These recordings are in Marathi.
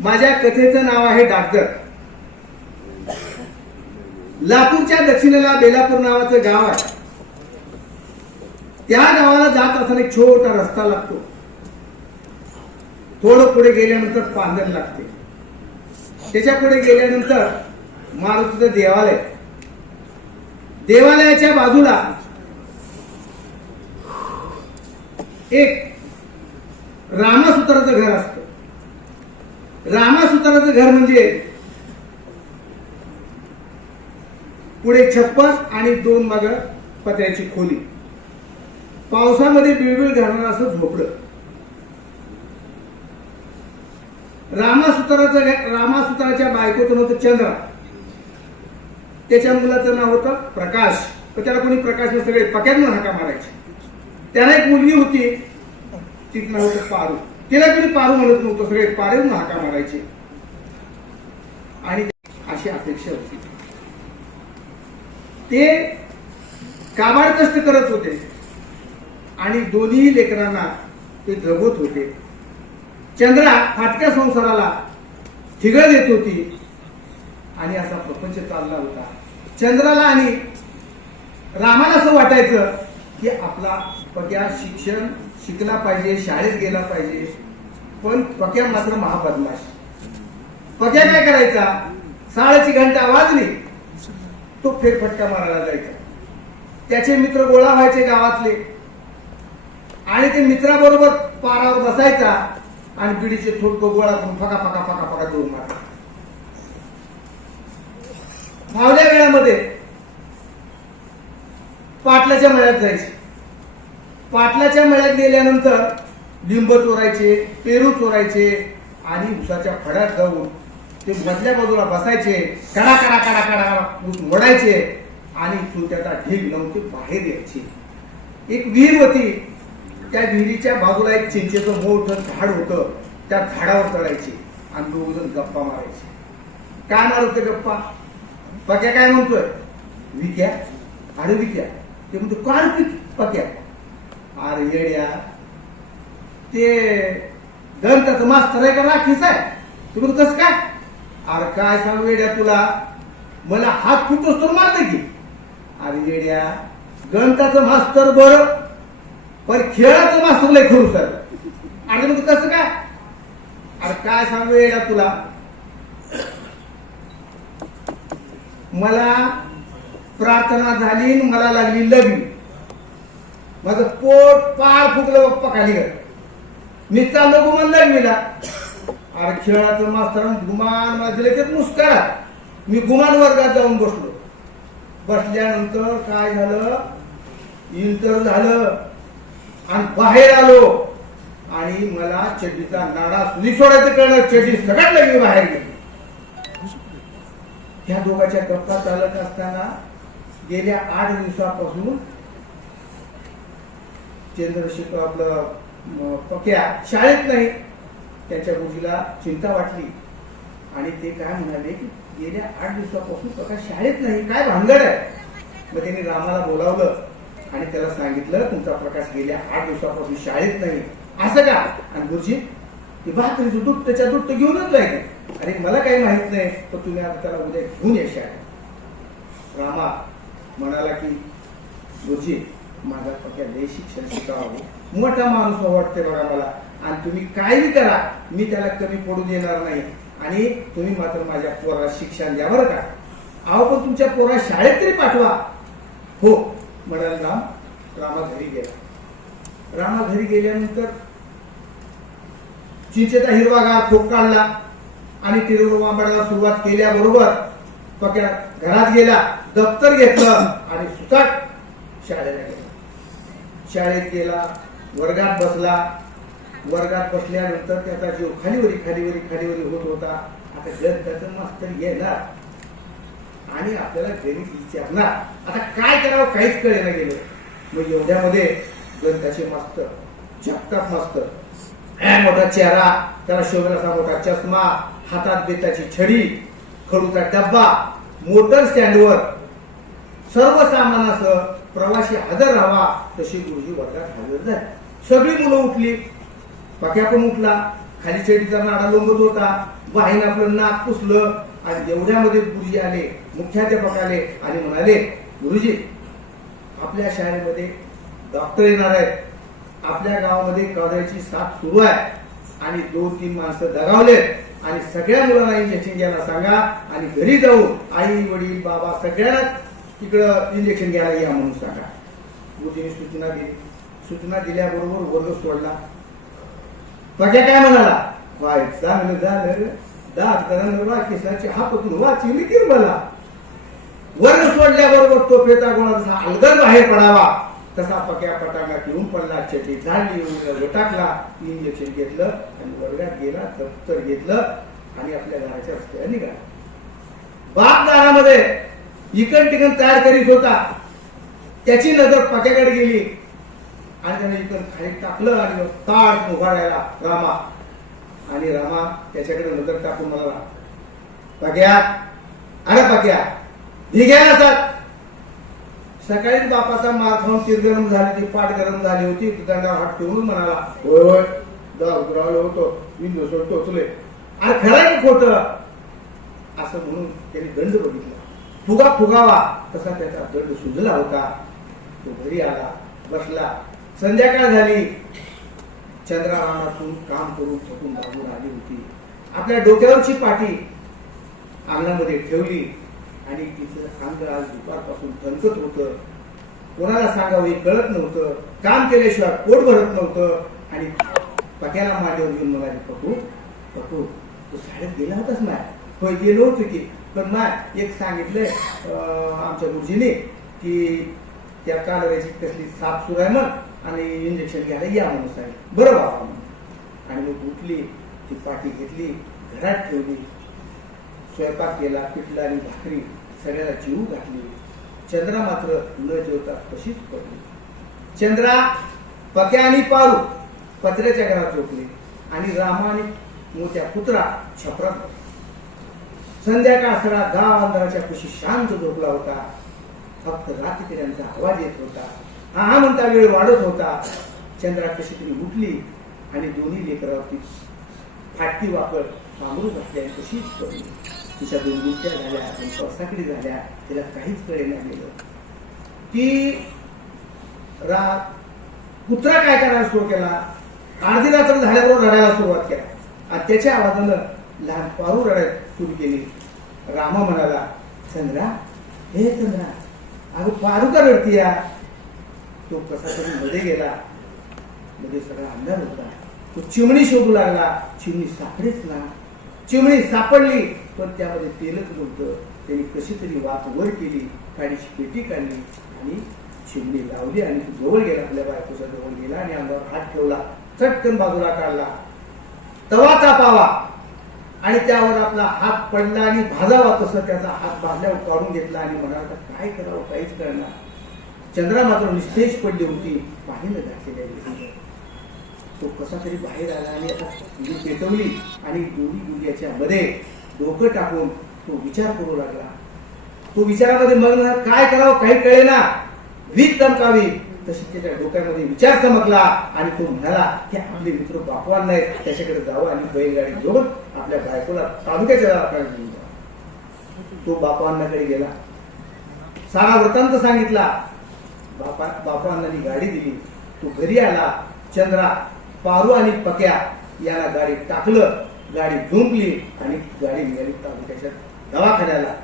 माझ्या कथेचं नाव आहे डागदर. लातूरच्या दक्षिणेला बेलापूर नावाचं गाव आहे. त्या गावाला जात असताना एक छोटा रस्ता लागतो. थोडं पुढे गेल्यानंतर पांधर लागते. त्याच्या पुढे गेल्यानंतर मारुतीचं देवालय. देवालयाच्या बाजूला एक रामसूत्राचं घर असतं. रामासुताराचं घर म्हणजे पुढे छप्पर आणि दोन माग पत्र्याची खोली. पावसामध्ये बिळबिळ घालणार असं झोपडं. रामासुताराचं रामासुताराच्या बायकोचं नव्हतं चंद्रा. त्याच्या मुलाचं नाव होतं प्रकाश. पण त्याला कोणी प्रकाश नाही, सगळे पक्यात हाका मारायचे. त्याला एक मुलगी होती. तिचं नाव होतं पारू तिला कधी पारू म्हणत नव्हतं सगळे पारे हाका मारायचे. आणि अशी अपेक्षा होती. ते काबाड कष्ट करत होते. आणि दोन्ही लेकरांना ते जगवत होते. चंद्रा फाटक्या संसाराला ठिगळ देत होती. आणि असा प्रपंच चालला होता. चंद्राला आणि रामाला असं वाटायचं की आपला पत्या शिक्षण शिकला पाहिजे शाळेत गेला पाहिजे पण पक्या मात्र महाबदमाश. पक्या काय करायचा? साडेची घंटा वाजली तो फेरफटका मारायला जायचा. त्याचे मित्र गोळा व्हायचे गावातले. आणि ते मित्राबरोबर पारावर बसायचा आणि बिडीचे थोडक गोळा करून फका फका फका फका दोन मारा फावल्या वेळामध्ये पाटलाच्या मळ्यात जायचे. पाटलाच्या मळ्यात गेल्यानंतर लिंब चोरायचे पेरू चोरायचे आणि उसाच्या फड्यात जाऊन ते मधल्या बाजूला बसायचे कडा कडा कडा कडा ऊस मोडायचे आणि चुट्याचा ढीग लावून ते बाहेर यायचे. एक विहीर होती. त्या विहिरीच्या बाजूला एक चिंचेचं मोठं झाड होतं. त्या झाडावर चढायचे आणि दोघ जण गप्पा मारायचे. काय मारत गप्पा? पक्या काय म्हणतोय? विक्या? अरे विक्या ते म्हणतो काय पक्या. अरे येड्या. ते गणिताचं मास्तर आहे का राखीस आहे तुला म्हणतो कसं काय? अरे काय सांगू येड्या तुला? मला हात फुटोस तर मारते की. अरे येड्या गणिताचं मास्तर बरं पण खेळाचं मास्तर लय खरू सर अरे मग कसं काय? अरे काय सांगू येड्या तुला? मला प्रार्थना झाली मला लागली लग्न. माझं पोट पार फुगलं बाप्पा खाली गेलं मी चाललो गुमान लगवीला अरे खेळाचं मास्तर गुमान मला दिले ते मुस्कारा मी गुमान वर्गात जाऊन बसलो. बसल्यानंतर काय झालं? इंटर झालं. आणि बाहेर आलो. आणि मला चड्डीचा नाडा निसोडायचं कळलं. चड्डी सगळ्यात मी बाहेर गेली. ह्या दोघांच्या गप्पा चालत असताना गेल्या आठ दिवसापासून चंद्रशेखर आपलं पक्या शाळेत नाही त्याच्या गुरुजीला चिंता वाटली. आणि ते काय म्हणाले की गेल्या आठ दिवसापासून प्रकाश शाळेत नाही काय भानगड आहे? मग त्यांनी रामाला बोलावलं आणि त्याला सांगितलं तुमचा प्रकाश गेल्या आठ दिवसापासून शाळेत नाही. असं का? आणि गुरुजी ती भाकरीचं दूध त्याच्या दूध तर घेऊनच जाईल अरे मला काही माहीत नाही तर तुम्ही आता त्याला उद्या घेऊन या शाळेत. रामा म्हणाला की गुरुजी माझा पक्या लय शिक्षण शिकावं. मोठा माणूस वाटते बघा मला. आणि तुम्ही काही करा मी त्याला कमी पडू देणार नाही. आणि तुम्ही मात्र माझ्या पोराला शिक्षण द्या बरं का. अहो पण तुमच्या पोरा शाळेत तरी पाठवा. हो म्हणाल ना रामा घरी गेला. रामा घरी गेल्यानंतर चिंचेचा हिरवागार खोप काढला आणि तिरुवांबडाला सुरुवात केल्याबरोबर पक्या घरात गेला दप्तर घेतलं आणि सुताट शाळेला गेला. शाळेत गेला वर्गात बसला. वर्गात बसल्यानंतर त्याचा जीव खालीवरी खालीवरी खालीवरी होत होता. आता गणिताचं मास्तर येणार. आणि आपल्याला गणित विचारणार. आता काय करावं काहीच कळेना गेलं. मग एवढ्यामध्ये ग्रंथाचे मास्तर जगतात मास्तर मोठा चेहरा त्याला शोभेला मोठा चष्मा हातात बेताची छडी खडूचा डब्बा मोटर स्टँडवर सर्वसामानासह प्रवासी हजर राहावा तशी गुरुजी वर्गात हजर झाले. सगळी मुलं उठली. पक्या पण उठला. खाली चेडीचा नाडा लोंबत होता. बाईन आपलं नाक पुसलं. आणि एवढ्यामध्ये गुरुजी आले मुख्याध्यापक आले आणि म्हणाले गुरुजी आपल्या शाळेमध्ये डॉक्टर येणार आहेत. आपल्या गावामध्ये कॉलेजची साथ सुरू आहे. आणि दोन तीन माणसं दगावलेत. आणि सगळ्या मुलांना इंजेक्शन घ्यायला सांगा. आणि घरी जाऊन आई वडील बाबा सगळ्यांना तिकडं इंजेक्शन घ्यायला या म्हणून सांगा. गुरुजीने सूचना दिली. सूचना दिल्याबरोबर वर्ग सोडला. पक्या काय म्हणाला? वाय चांगलं झालं. करणार केसाची हा वाचली की मला. वर्ग सोडल्याबरोबर तो फेचा गोळा जसा अलगर बाहेर पडावा. तसा पक्या पटांगा घेऊन पडला. चटी झाली उघडलं, टाकला इंजेक्शन घेतलं आणि वर्गात गेला दप्तर घेतलं आणि आपल्या घराच्या रस्त्याला निघाला. बाप दारामध्ये इकड तिकड तयार करीत होता. त्याची नजर पाक्याकडे गेली. आणि त्याने इकडं खाली टाकलं आणि ताट उभारायला रामा. आणि रामा त्याच्याकडे नजर टाकून म्हणाला पाक्या? अरे पाक्या ही घ्या सकाळी सकाळीच बापाचा मार खाऊन तीर गरम झाली ती पाठ गरम झाली होती. दुकानदार हात ठेवून म्हणाला होय होय दहा उतरावलं होतो. मी दोसर टोचले. अरे खरं खोट. असं म्हणून त्यांनी गंड बघितला. फुगा फुगावा तसा त्याचा दंड सुजला होता. तो घरी आला बसला. संध्याकाळ झाली. चंद्रारामातून काम करून थकून लागून आली होती. आपल्या डोक्यावरची पाठी अंगणामध्ये ठेवली आणि तिचं अंग आज दुपारपासून थंकत होतं. कोणाला सांगावं हे कळत नव्हतं. काम केल्याशिवाय पोट भरत नव्हतं. आणि पक्याला मांडीवर घेऊन मला पकडू पकडू तो शाळेत गेला होताच नाही होय गेलो होतो की. पण माय एक सांगितलंय अं, आमच्या गुरुजीने की त्या कालव्याची कसली साफ सुरू आहे मग आणि इंजेक्शन घ्यायला या म्हणून सांगितलं. बरं बाबा आणि मग उठली ती पाठी घेतली घरात ठेवली. स्वयंपाक केला पिठला आणि भाकरी सगळ्याला जीव घातली. चंद्रा मात्र न जेवता तशीच पडली. चंद्रा पक्या आणि पारू. पत्र्याच्या घरात झोपली. आणि रामाने मोठ्या पुत्रा छपरात संध्याकाळ सगळा गाव अंधाराच्या कुशी शांत झोपला होता. फक्त रात्रीकऱ्यांचा आवाज येत होता. हा हा म्हणता वेळ वाढत होता. चंद्रा कशी तरी उठली आणि दोन्ही लेकरावरती फाटकी वापर पांघरू घातल्या आणि तशीच पडली. तिच्या दोन गुंट्या झाल्या दोन परसाकडी झाल्या. तिला काहीच कळे नाही गेलं ती रा कुत्रा काय करायला सुरू केला? अर्धी रात्र झाल्याबरोबर रडायला सुरुवात केला. आणि त्याच्या आवाजानं लहान पाहू रडत सुरू केली. रामा म्हणाला चंद्रा हे चंद्रा अगं पारू का रडती या. तो कसा तरी मध्ये गेला. मध्ये सगळा अंधार होता. तो चिमणी शोधू लागला. चिमणी सापडेच ना. चिमणी सापडली पण त्यामध्ये तेलच नव्हतं. त्यांनी कशी तरी वात वर केली काडीची पेटी काढली आणि चिमणी लावली आणि तो जवळ गेला. आपल्या बायकोच्या जवळ गेला आणि अंगावर हात ठेवला. चटकन बाजूला काढला. तवा तापावा. आणि त्यावर आपला हात पडला आणि भाजावा तसं त्याचा हात भाजल्यावर काढून घेतला आणि म्हणाला काय करावं काहीच करणार चंद्रा मात्र निस्तेज पडली होती पाहिलं घातलेल्या व्यक्तीवर. तो कसा तरी बाहेर आला आणि आता पेटवली आणि दोन्ही गुडघ्याच्या मध्ये डोकं टाकून तो विचार करू लागला. तो विचारामध्ये मग्न काय करावं काही कळेना. वीज चमकावी तशी त्याच्या डोक्यामध्ये विचार चमकला आणि तो म्हणाला की आपले मित्र बापवान नाहीत त्याच्याकडे जावं आणि बैलगाडी घेऊन आपल्या बायकोला तालुक्याच्या दवाखान्यात घेऊन जावं तो बापवांनाकडे गेला. सारा वृत्तांत सांगितला. बापा बापांनी गाडी दिली. तो घरी आला. चंद्रा पारू आणि पक्या याला गाडी टाकलं. गाडी झुंपली आणि गाडी निघाली तालुक्याच्या दवाखान्याला.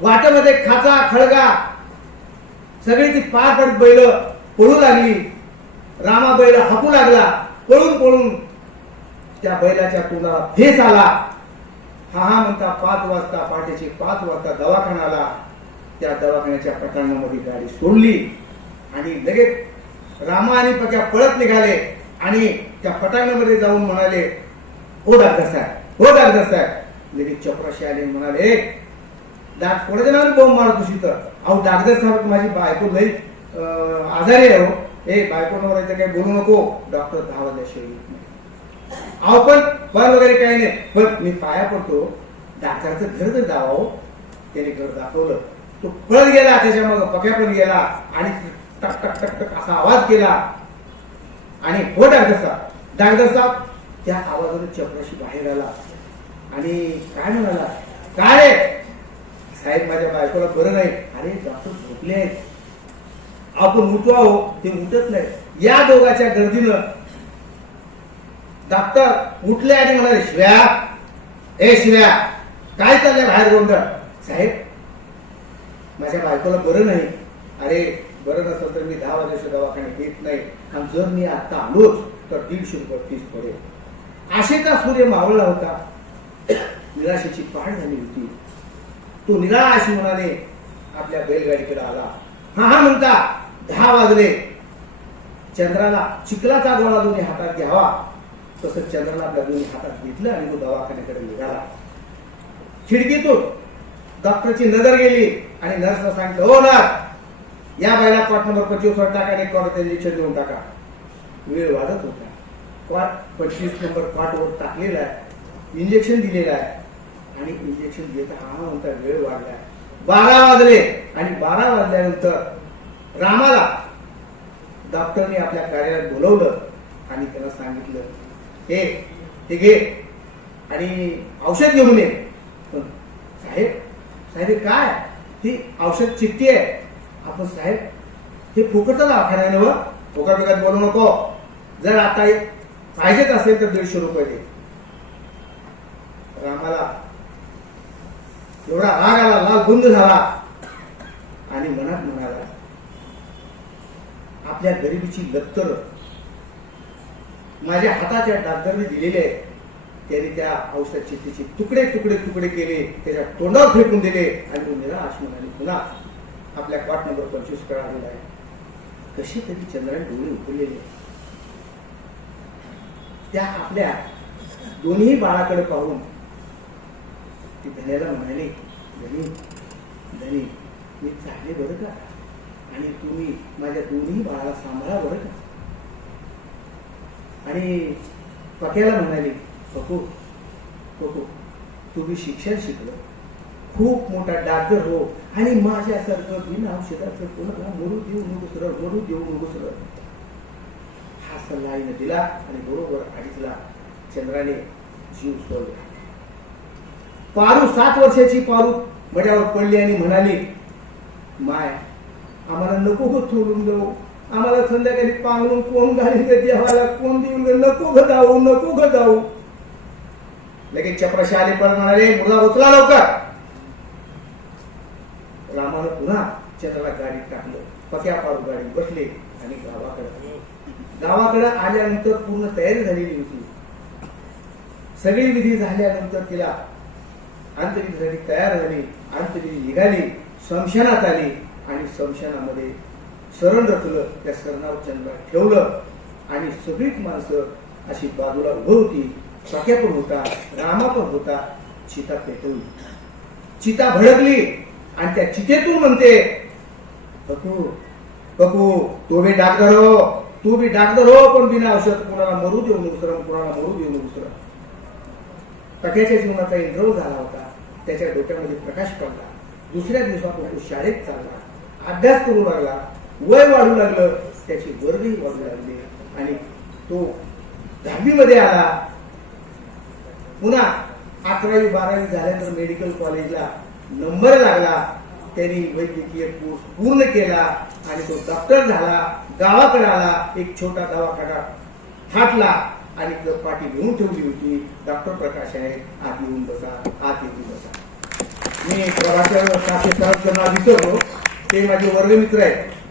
वाटेमध्ये खाचा खळगा. सगळी ती पार पडत बैल पळू लागली. रामा बैल हाकू लागला. पळून पळून त्या बैलाच्या तोंडाला फेस आला. हा हा म्हणता पाच वाजता पहाटेचे पाच वाजता दवाखाना आला त्या दवाखान्याच्या पटांगणामध्ये गाडी सोडली आणि लगेच रामा आणि पक्या पळत निघाले आणि त्या पटांगणामध्ये जाऊन म्हणाले हो डॉक्टर साहेब हो डॉक्टर साहेब. लगेच चपराशी आले म्हणाले दाट डाक कोणाच्या नावाने मारत मारतो तर? अहो डॉक्टर साहेब माझी बायको लई आजारी आहे हो. ए बायको नवरायचं काही बोलू नको. डॉक्टर दहा येत नाही. अहो पण पण वगैरे काही नाही. पण मी पाया पडतो. डॉक्टरचं घर तर जावं त्याने घर दाखवलं. तो पळत गेला त्याच्या मग पक्या पण गेला आणि टक टक टक टक असा आवाज केला. आणि हो डॉक्टर साहेब. डॉक्टर साहेब त्या आवाजाने चपराशी बाहेर आला. आणि काय म्हणाला? काय साहेब माझ्या बायकोला बरं नाही. अरे डॉक्टर झोपले आहेत. आपण उठवा हो ते उठत नाही. या दोघाच्या गर्दीनं दप्तर उठले आणि म्हणाले शिव्या. ए शिव्या काय चाललंय बाहेर गोंधळ? साहेब माझ्या बायकोला बरं नाही. अरे बरं नसलं तर मी दहा वाजेच्या दवाखान्यात येत नाही. आणि जर मी आता आलोच तर दीडशे रुपये फीस पडेल आशेचा सूर्य मावळला होता? निराशेची पहाड झाली होती. तो निराश मनाने आपल्या बैलगाडीकडे आला. हा हा म्हणता दहा वाजले. चंद्राला चिखलाचा गोळा दोन्ही हातात घ्यावा. तसं चंद्रला आपल्या दोन्ही हातात घेतलं आणि तो दवाखान्याकडे निघाला. खिडकीतून डॉक्टरची नजर गेली आणि नर्सला सांगितलं हो नर्स या बायला कॉट नंबर पंचवीस वर टाका आणि कॉट इंजेक्शन देऊन टाका. वेळ वाजत होता. कॉट पंचवीस नंबर कॉटवर टाकलेला आहे इंजेक्शन दिलेलं आहे आणि इंजेक्शन देत हा म्हणता वेळ वाढलाय बारा वाजले आणि बारा वाजल्यानंतर रामाला डॉक्टरने आपल्या कार्यालयात बोलवलं आणि त्याला सांगितलं हे हे घे. आणि औषध घेऊन ये. साहेब साहेब काय? ती औषध चिठ्ठी आहे. आपण साहेब हे फुकटचा दवाखाना आहे ना फुकट फुकट बोलू नको. जर आता पाहिजेच असेल तर दीडशे रुपये दे. रामाला एवढा राग आला लाल गुंद झाला. आणि मनात म्हणाला आपल्या गरिबीची लत्तर माझ्या हाताच्या डॉक्टरने दिलेले आहे त्याने त्या औषधाचे त्याचे तुकडे तुकडे तुकडे केले त्याच्या तोंडावर फेकून दिले आणि तो आश्मन आणि पुन्हा आपल्या क्वाट नंबर पंचवीसकडे आलेला आहे. कशी तरी चंद्राने डोळे उघडलेले त्या आपल्या दोन्ही बाळाकडे पाहून ती धन्याला म्हणाले धनी धनी मी चांगले बरं का? आणि तुम्ही माझ्या दोन्ही बाळाला सांभाळा बरं का? आणि पक्याला म्हणाले पकू पकू तुम्ही शिक्षण शिकलं. खूप मोठा डागर हो. आणि माझ्यासारखं बिना औषधाचं कोणाला मरू देऊ नको सरळ मरू देऊ नको सरळ. हा सल्ला आईनं दिला आणि बरोबर अडीचला चंद्राने जीव सोडला. पारू सात वर्षाची पारू मड्यावर पडली आणि म्हणाली माय आम्हाला नको हो सोडून जाऊ. आम्हाला संध्याकाळी पांघरून कोण घालीन ग देवाला कोण देऊन नको ग जाऊ नको ग जाऊ. लगेच चपराशी आले पण म्हणाले मुला उचला लवकर. रामानं पुन्हा चंद्राला गाडीत टाकलं. पक्या पाडू गाडी बसले आणि गावाकडे. गावाकडे आल्यानंतर पूर्ण तयारी झालेली होती. सगळी विधी झाल्यानंतर तिला अंत्यविधीसाठी तयार झाली आंतरिक निघाली स्मशानात आली आणि स्मशानामध्ये सरण रचलं त्या सरणावर चंद्रा ठेवलं आणि सगळीच माणसं अशी बाजूला उभं होती. सख्या पण होता रामा पण होता चिता पेटवली. चिता भडकली आणि त्या चितेतून म्हणते बकू बकू तो बी डॉक्टर हो तू बी डॉक्टर हो पण बिना औषध कोणाला मरू देऊ नको सर कोणाला मरू देऊ नको टक्याच्या जीवनाचा इंद्रव झाला होता. त्याच्या डोक्यामध्ये प्रकाश पडला. दुसऱ्या दिवसापासून शाळेत चालला. अभ्यास करू लागला. वय वाढू लागलं त्याची वर्गही वाढू लागली. आणि तो दहावीमध्ये आला. पुन्हा अकरावी बारावी झाल्यानंतर मेडिकल कॉलेजला नंबर लागला. त्यांनी वैद्यकीय कोर्स पूर्ण केला आणि तो डॉक्टर झाला. गावाकडे आला. एक छोटा दवाखाना थाटला आणि तिथं पाठी घेऊन ठेवली होती. डॉक्टर प्रकाश आहे. आत येऊन बसा. आत येऊन बसा. मी प्रभाकर विसरलो ते माझे वर्गमित्र आहेत.